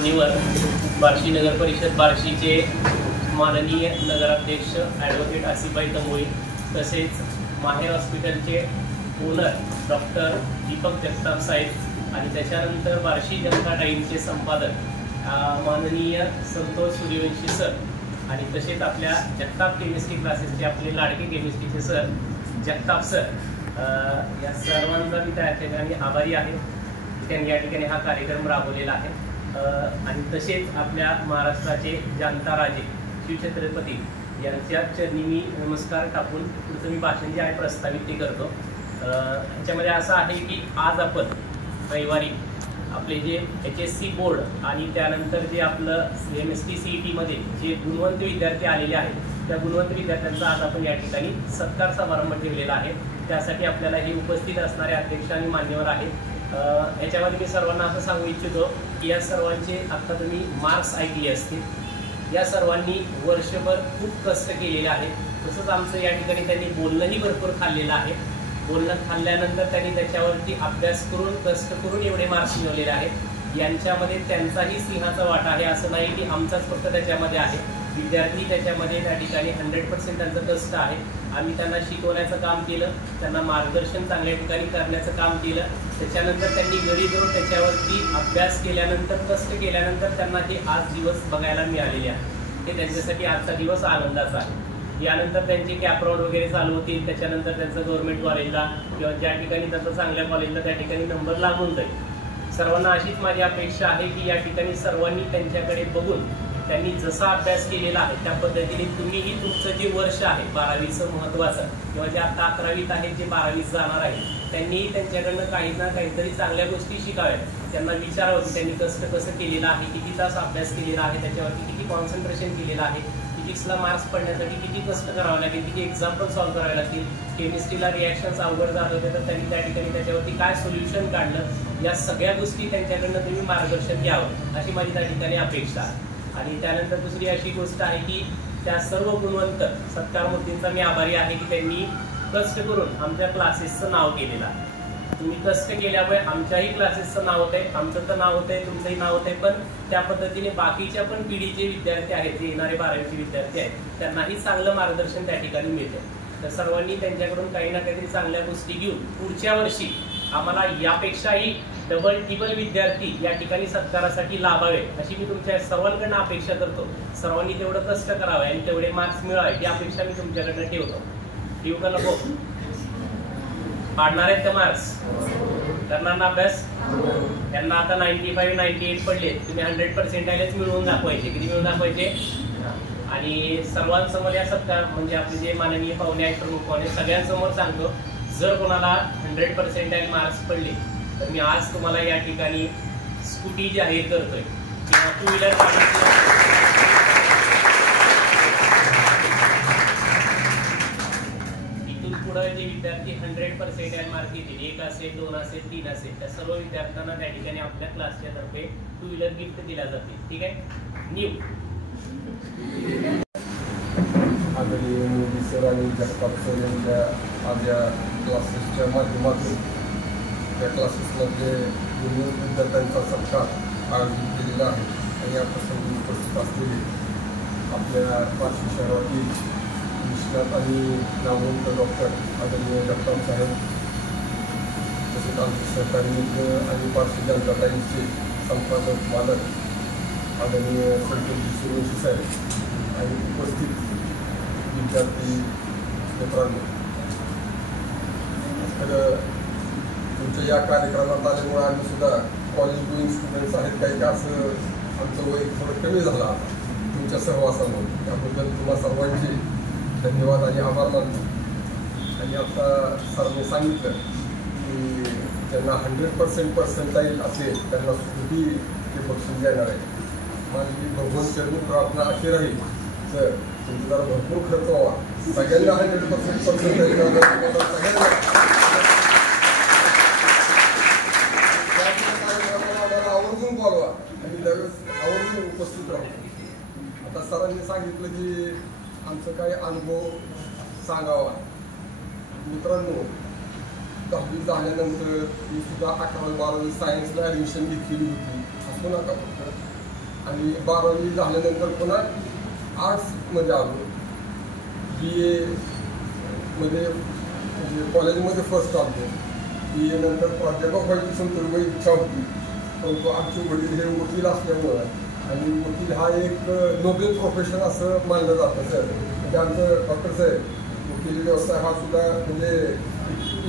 मान्यवर बार्शी नगर परिषद बार्शीचे माननीय नगराध्यक्ष ॲडव्होकेट आसिफभाई तंबोळी, तसेच माहेर हॉस्पिटलचे ओनर डॉक्टर दीपक जगताप साहेब आणि त्याच्यानंतर बार्शी जनता टाईमचे संपादक माननीय संतोष सूर्यवंशी सर आणि तसेच आपल्या जगताप केमिस्ट्री क्लासेसचे आपले लाडके केमिस्ट्रीचे सर जगताप सर, या सर्वांचा मी त्या ठिकाणी आभारी आहे. त्यांनी या ठिकाणी हा कार्यक्रम राबवलेला आहे. आणि तसेच आपल्या महाराष्ट्राचे जनता राजे शिवछत्रपती यांच्या चरणी मी नमस्कार टाकून पुढचं मी भाषण जे आहे प्रस्तावित ते करतो. ह्याच्यामध्ये असं आहे की आज आपण रविवारी आपले जे HSC बोर्ड आणि त्यानंतर जे आपलं MST CET मध्ये जे गुणवंत विद्यार्थी आलेले आहेत त्या गुणवंत विद्यार्थ्यांचा आज आपण या ठिकाणी सत्कार समारंभ ठेवलेला आहे. त्यासाठी आपल्याला हे उपस्थित असणारे अध्यक्ष आणि मान्यवर आहेत. याच्यामध्ये मी सर्वांना असं सांगू इच्छितो की या सर्वांचे आत्ता तुम्ही मार्क्स ऐकले असतील. या सर्वांनी वर्षभर खूप कष्ट केलेले आहेत. तसंच आमचं या ठिकाणी त्यांनी बोलणंही भरपूर खाल्लेलं आहे. बोलणं खाल्ल्यानंतर त्यांनी त्याच्यावरती अभ्यास करून कष्ट करून एवढे मार्क्स मिळवलेले आहेत. यांच्यामध्ये त्यांचाही सिंहाचा वाटा आहे. असं नाही की आमचाच फक्त त्याच्यामध्ये आहे. विद्यार्थी त्याच्यामध्ये त्या ठिकाणी 100% त्यांचं कष्ट आहे. आम्ही त्यांना शिकवण्याचं काम केलं, त्यांना मार्गदर्शन चांगल्या ठिकाणी करण्याचं काम केलं. त्याच्यानंतर त्यांनी घरी जाऊन त्याच्यावरती अभ्यास केल्यानंतर कष्ट केल्यानंतर त्यांना हे आज दिवस बघायला मिळालेले आहे. हे त्यांच्यासाठी आजचा दिवस आनंदाचा आहे. यानंतर त्यांचे कॅपराऊंड वगैरे चालू होतील. त्याच्यानंतर त्यांचं गव्हर्नमेंट कॉलेजला किंवा ज्या ठिकाणी त्यांचं चांगल्या कॉलेजला त्या ठिकाणी नंबर लागून जाईल. सर्वांना अशीच माझी अपेक्षा आहे की या ठिकाणी सर्वांनी त्यांच्याकडे बघून त्यांनी जसा अभ्यास केलेला आहे त्या पद्धतीने तुम्हीही तुमचं जे वर्ष आहे 12वीचं महत्त्वाचं किंवा जे आता 11वीत आहेत जे 12वीत जाणार आहे त्यांनीही त्यांच्याकडनं काही ना काहीतरी चांगल्या गोष्टी शिकाव्यात. त्यांना विचारावं की त्यांनी कष्ट कसं केलेलं आहे, किती तास अभ्यास केलेला आहे, त्याच्यावरती किती कॉन्सन्ट्रेशन केलेलं आहे, फिजिक्सला मार्क्स पडण्यासाठी किती कष्ट करावे लागेल, किती एक्झाम्पल सॉल्व्ह करावे लागतील, केमिस्ट्रीला रिॲक्शन्स अवघड जात होते तर त्यांनी त्या ठिकाणी त्याच्यावरती काय सोल्युशन काढलं, या सगळ्या गोष्टी त्यांच्याकडनं तुम्ही मार्गदर्शन घ्यावं अशी माझी त्या ठिकाणी अपेक्षा आहे. आणि त्यानंतर दुसरी अशी गोष्ट आहे की त्या सर्व गुणवंत सत्कारमूर्तींचा मी आभारी आहे की त्यांनी कष्ट करून आमच्या क्लासेसचं नाव केलेलं आहे. तुम्ही कष्ट केल्यामुळे आमच्याही क्लासेसचं नाव होत आहे, आमचं तर नाव होत आहे, तुमचंही नाव होत आहे. पण त्या पद्धतीने बाकीच्या पण पिढीचे विद्यार्थी आहेत, जे येणारे 12वीचे विद्यार्थी आहेत, त्यांनाही चांगलं मार्गदर्शन त्या ठिकाणी मिळतं. तर सर्वांनी त्यांच्याकडून काही ना काहीतरी चांगल्या गोष्टी घेऊन पुढच्या वर्षी आम्हाला यापेक्षाही डबल टिबल विद्यार्थी या ठिकाणी सत्कारासाठी लाभावे अशी मी तुमच्या सर्वांकडनं अपेक्षा करतो. सर्वांनी तेवढं कष्ट करावे आणि तेवढे मार्क्स मिळावे ही अपेक्षा मी तुमच्याकडनं ठेवतो. ठेवू का नको? पाडणार आहेत का मार्क्स? करणार ना अभ्यास? त्यांना आता 95, 98 पडले, तुम्ही 100% मिळवून दाखवायचे. किती मिळवून दाखवायचे? आणि सर्वांसमोर या सत्कार म्हणजे आपले जे माननीय पाहुणे आहेत, प्रमुख पाहुणे सगळ्यांसमोर सांगतो, जर कोणाला 100% मार्क्स पडले तर मी आज तुम्हाला या ठिकाणी स्कूटी जाहीर करतोय किंवा 2 व्हीलर. इथून पुढे जे विद्यार्थी 100% मार्क घेतील, 1 असेल, 2 असेल, 3 असेल, त्या सर्व विद्यार्थ्यांना त्या ठिकाणी आपल्या क्लासच्या तर्फे 2 व्हीलर गिफ्ट दिला जाते. ठीक आहे? न्यू आदरणीय मोदी सर आणि जगताप सर यांच्या आज या क्लासेसच्या माध्यमातून या क्लासेसमध्ये विद्यार्थ्यांचा सत्कार आयोजित केलेला आहे. आणि या प्रसंगी उपस्थित असलेले आपल्या बार्शी शहरातील निष्णात आणि नामवंत डॉक्टर आदरणीय जगताप साहेब, तसेच आमचे सहकारी मित्र आणि बार्शी जनता टाईमचे संपादक मालक आदरणीय संतोष सूर्यवंशी साहेब आणि उपस्थित विद्यार्थी मित्रांनो, तर तुमच्या या कार्यक्रमात आल्यामुळे आम्ही सुद्धा कॉलेज गोईंग स्टुडंट्स आहेत काही असं आमचं वय थोडं कमी झालं आता तुमच्या सहवासामुळे. त्याबद्दल तुम्हाला सर्वांचे धन्यवाद आणि आभार मानतो. आणि आता सरांनी सांगितलं की ज्यांना 100% पर्सेंटाईल असेल त्यांना स्कूटी ते बक्षीस देणार आहे. माझी भगवान चरणी प्रार्थना अशी राहील, तर तुमचा जरा भरपूर खर्च व्हावा, सगळ्यांना 100% पर्सेंटाईल सगळ्यांना आवर्जून बोलवा आणि त्यावेळेस आवर्जून उपस्थित राहू. आता सरांनी सांगितलं की आमचं काही अनुभव सांगावा. मित्रांनो, 10वी झाल्यानंतर मी सुद्धा 11वी 12वी सायन्सला ॲडमिशन घेतलेली होती. असू नका फक्त आणि 12वी झाल्यानंतर पुन्हा आर्ट्समध्ये आलो. BA मध्ये म्हणजे कॉलेजमध्ये फर्स्ट आलो. BA नंतर प्राध्यापक व्हायची संदर्भ इच्छा होती, परंतु आमचे वडील हे वकील असल्यामुळं, आणि वकील हा एक नोबेल प्रोफेशन असं मानलं जातं सर. म्हणजे आमचं डॉक्टर साहेब वकील व्यवसाय हा सुद्धा म्हणजे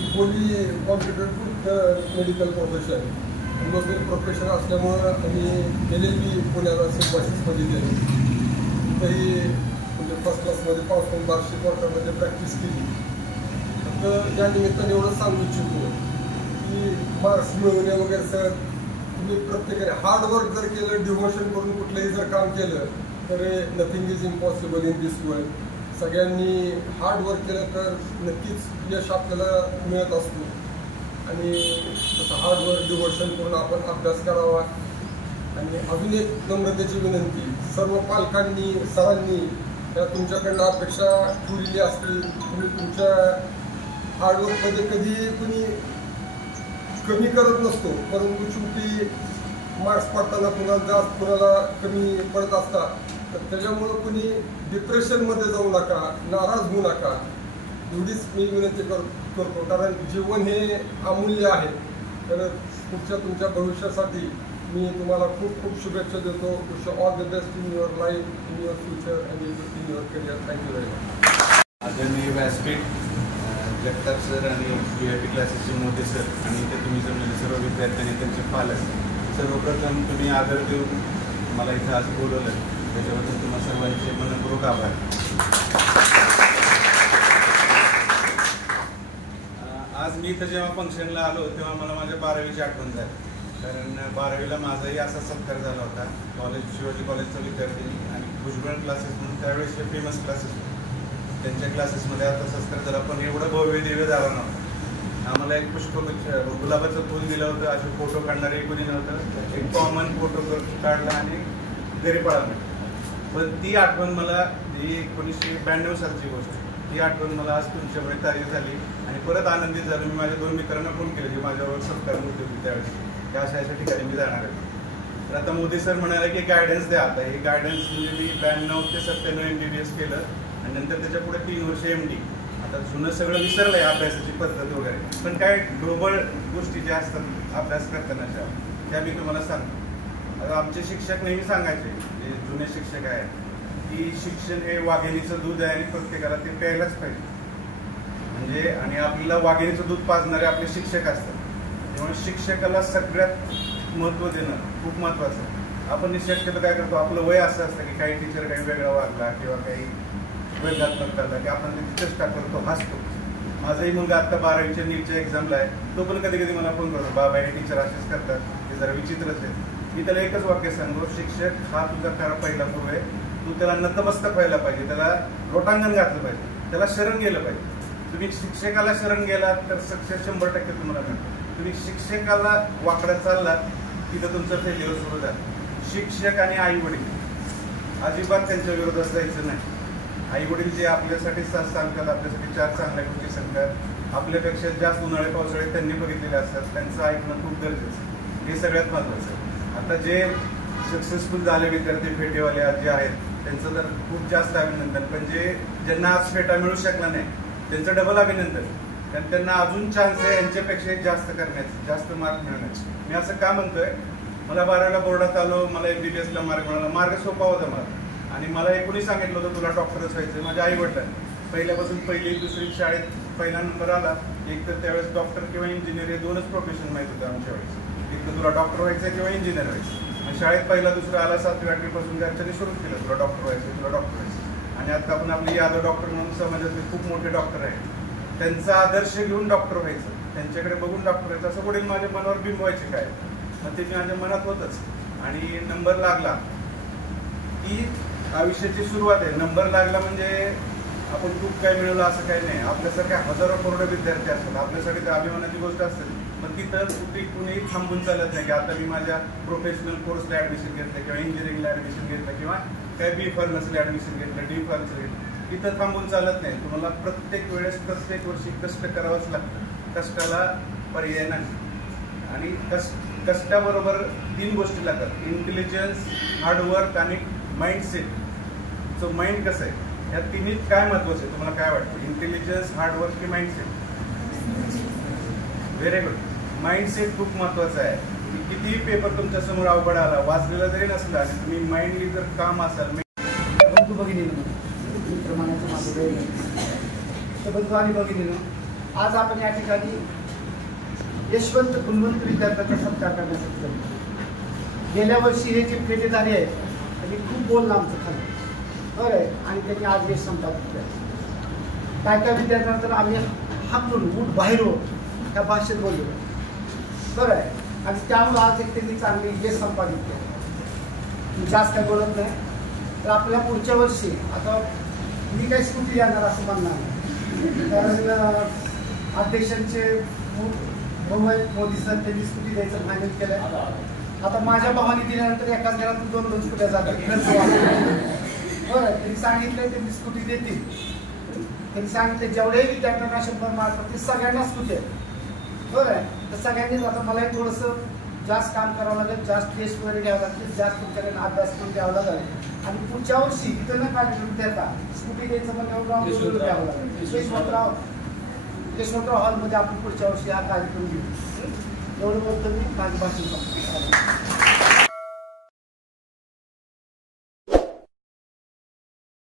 equally competent medical profession, Nobel profession असल्यामुळं आम्ही LLB पुण्याला सिम्बायसिसमध्ये गेलो. तरी म्हणजे फर्स्ट क्लासमध्ये पासून बार्शी कोर्टामध्ये प्रॅक्टिस केली. तर या निमित्ताने एवढं सांगू इच्छितो की मार्क्स मिळवणे वगैरे सर, तुम्ही प्रत्येकाने हार्डवर्क जर केलं, डिव्होशन करून कुठलंही जर काम केलं तर nothing is impossible in this world. सगळ्यांनी हार्डवर्क केलं तर नक्कीच यश आपल्याला मिळत असतो. आणि तसं हार्डवर्क डिव्होशन करून आपण अभ्यास करावा. आणि अजून एक नम्रतेची विनंती, सर्व पालकांनी सरांनी त्या तुमच्याकडनं अपेक्षा ठेवलेली असतील. तुम्ही तुमच्या हार्डवर्कमध्ये कधी कुणी कमी करत नसतो, परंतु शेवटी मार्क्स पडताना कुणाला जास्त कुणाला कमी पडत असतात. तर त्याच्यामुळं कुणी डिप्रेशनमध्ये जाऊ नका, नाराज होऊ नका, एवढीच मी विनंती करतो. कारण जीवन हे अमूल्य आहे. तर पुढच्या तुमच्या भविष्यासाठी मी तुम्हाला खूप खूप शुभेच्छा देतो. Wish all the best in your life, in your future and in your career. Thank you very much. आदरणीय व्यासपीठ, जगताप सर आणि VIP क्लासेसचे मोठे सर आणि इथे तुम्ही जमलेले सर्व विद्यार्थी आणि त्यांचे पालक, सर्वप्रथम तुम्ही आदर देऊन मला इथं आज बोलवलं त्याच्याबद्दल तुम्हा सर्वांचे मनपूर्वक आभार. आज मी इथं जेव्हा फंक्शनला आलो तेव्हा मला माझ्या 12वीची आठवण झाली. कारण 12वीला माझाही असा सत्कार झाला होता. शिवाजी कॉलेजचा विद्यार्थी आणि भुजबळ क्लासेस म्हणून त्यावेळेसचे फेमस क्लासेस, त्यांच्या क्लासेसमध्ये आता संस्कार झाला. पण एवढं भव्य दिव्य झाला नव्हता. आम्हाला एक पुष्पगुच्छ गुलाबाचं फूल दिलं होतं. असे फोटो काढणारे कोणी नव्हतं. एक कॉमन फोटो काढला आणि घरी पळाला. पण ती आठवण मला, ही 1992 सालची गोष्ट, ती आठवण मला आज तुमच्यामुळे तारीख झाली आणि परत आनंदित झालो. मी माझ्या 2 मित्रांना फोन केले की माझ्यावर सत्कार होते होती त्यावेळेस, त्या अशा ठिकाणी मी जाणार आहे. तर आता मोदी सर म्हणाले की गायडन्स द्या. आता हे गायडन्स म्हणजे मी 92 ते 97 MBBS केलं आणि नंतर त्याच्या पुढे 3 वर्ष MD. आता जुनं सगळं विसरलं आहे, अभ्यासाची पद्धत वगैरे. पण काय ग्लोबल गोष्टी ज्या असतात अभ्यास करतानाच्या, त्या मी तुम्हाला सांगतो. आता आमचे शिक्षक नेहमी सांगायचे, जे जुने शिक्षक आहेत, की शिक्षण हे वाघिणीचं दूध आहे आणि प्रत्येकाला ते प्यायलाच पाहिजे. म्हणजे आणि आपल्याला वाघिणीचं दूध पाजणारे आपले शिक्षक असतात. त्यामुळे शिक्षकाला सगळ्यात महत्त्व देणं खूप महत्त्वाचं आहे. आपण शक्यतो काय करतो, आपलं वय असं असतं की काही टीचर काही वेगळा वागला किंवा काही वेगळात्मक करला की आपण त्याची चेष्टा करतो, हसतो. माझाही मुलगा आत्ता 12वीच्या नीटच्या एक्झामला आहे. तो पण कधी कधी मला फोन करतो, बाबा हे टीचर असेच करतात, ते जरा विचित्रच आहे. मी त्याला एकच वाक्य सांगतो, शिक्षक हा तुझा खरा पहिला गुरु आहे. तू त्याला नतमस्तक व्हायला पाहिजे, त्याला लोटांगण घातलं पाहिजे, त्याला शरण गेलं पाहिजे. तुम्ही शिक्षकाला शरण गेलात तर सक्सेस 100% तुम्हाला मिळतो. तुम्ही शिक्षकाला वाकडा चाललात तिथं तुमचं फेल्युअर सुरू झालं. शिक्षक आणि आई वडील अजिबात त्यांच्या विरोधात जायचं नाही. आई वडील जे आपल्यासाठी सांगतात, आपल्यासाठी 4 चांगल्या गोष्टी सांगतात, आपल्यापेक्षा जास्त उन्हाळे पावसाळे त्यांनी बघितलेले असतात, त्यांचं ऐकणं खूप गरजेचं. हे सगळ्यात महत्त्वाचं. आता जे सक्सेसफुल झाले विद्यार्थी, फेटेवाले जे आहेत, त्यांचं तर खूप जास्त अभिनंदन. पण ज्यांना आज फेटा मिळू शकला नाही त्यांचं डबल अभिनंदन. कारण त्यांना अजून चान्स आहे यांच्यापेक्षा जास्त करण्याचं, जास्त मार्क मिळण्याचं. मी असं का म्हणतोय, मला 12वीला बोर्डात आलो, मला MBBSला मार्क मिळाला. मार्ग सोपा होता मला. आणि मला कोणी सांगितलं होतं तुला डॉक्टरच व्हायचं. माझ्या आई वडिलांनी पहिल्यापासून 1ली 2री शाळेत पहिला नंबर आला. एक तर त्यावेळेस डॉक्टर किंवा इंजिनियर हे 2च प्रोफेशन माहीत होतं आमच्या वेळेस. एक तर तुला डॉक्टर व्हायचं किंवा इंजिनियर व्हायचं. आणि शाळेत पहिला 2रा आला, 7वी 8वीपासून त्यांच्यानी सुरू केलं, तुला डॉक्टर व्हायचं, तुला डॉक्टर व्हायचं. आणि आता आपण आपले यादव डॉक्टर म्हणून समाजातले खूप मोठे डॉक्टर आहेत, त्यांचा आदर्श घेऊन डॉक्टर व्हायचं, त्यांच्याकडे बघून डॉक्टर व्हायचं, असं वडील माझ्या मनावर बिंबवायचे. काय मग ते माझ्या मनात होतच. आणि नंबर लागला की आयुष्याची सुरुवात आहे. नंबर लागला म्हणजे आपण खूप काय मिळवलं असं काही नाही. आपल्यासारख्या हजारो करोडो विद्यार्थी असतात, आपल्यासाठी तर अभिमानाची गोष्ट असते. मग तिथं कुणी थांबून चालत नाही की आता मी माझ्या प्रोफेशनल कोर्सला ॲडमिशन घेतलं किंवा इंजिनिअरिंगला ॲडमिशन घेतलं किंवा काय B फार्मसीला ॲडमिशन घेतलं, D फार्मसी घेतलं. तिथं थांबून चालत नाही. तुम्हाला प्रत्येक वेळेस प्रत्येक वर्षी कष्ट करावंच लागतं. कष्टाला पर्याय नाही. आणि कष्टाबरोबर 3 गोष्टी लागतात, इंटेलिजन्स, हार्डवर्क आणि माइंडसेट. सो माइंड कसं आहे, या तिन्हीत काय महत्त्वाचं आहे तुम्हाला काय वाटतं? इंटेलिजन्स, हार्डवर्क की माइंडसेट? Very good. माइंडसेट खूप महत्त्वाचं आहे. कितीही पेपर तुमच्यासमोर अवघड आला, वाचलेला जरी नसला आणि तुम्ही माइंडली जर काम असाल, बंधू भगिनीनं प्रमाणाचं माझं वेळ तर बंधू आणि भगिनीनं आज आपण या ठिकाणी यशवंत गुणवंत विद्यार्थ्यांचा सत्कार करण्यासाठी जमलो. गेल्या वर्षी हे जे फेटे झाले आहेत त्यांनी खूप बोलणं आमचं खाल्लं बरं आहे आणि त्यांनी आज यश संपादित केलं. काय काय विद्यार्थ्यांना तर आम्ही हाकलून उठ बाहेर हो ह्या भाषेत बोललो बरं आहे आणि त्यामुळे आज एक त्यांनी चांगली यश संपादित केलं. जास्त काय बोलत नाही तर आपल्या पुढच्या वर्षी आता मी काही स्कूटी देणार असं म्हणणार नाही, कारण अध्यक्षांचे मोदी सर त्यांनी स्कूटी द्यायचं फायनल केलं आहे. आता माझ्या भावाने दिल्यानंतर एकाच घरातून 2-2 स्कूट्या जातात, खर्च बरं. त्यांनी सांगितलं त्यांनी स्कूटी देतील. त्यांनी सांगितलं जेवढ्याही विद्यार्थ्यांना 100 मार्क ते सगळ्यांना स्कूटी आहे बरं आहे. तर सगळ्यांनीच आता मलाही थोडंसं जास्त काम करावं लागेल, जास्त टेस्ट वगैरे घ्यावं लागतील, जास्त तुमच्याकडे अभ्यास करून द्यावा लागेल आणि पुढच्या वर्षी इथं न कार्यक्रम देता स्कूटी द्यायचं म्हणजे ग्राउंड द्यावं लागेल. यशवंतराव हॉलमध्ये आपण पुढच्या वर्षी हा कार्यक्रम घेऊ. एवढं बोलतो मी माझी भाषण संपतो.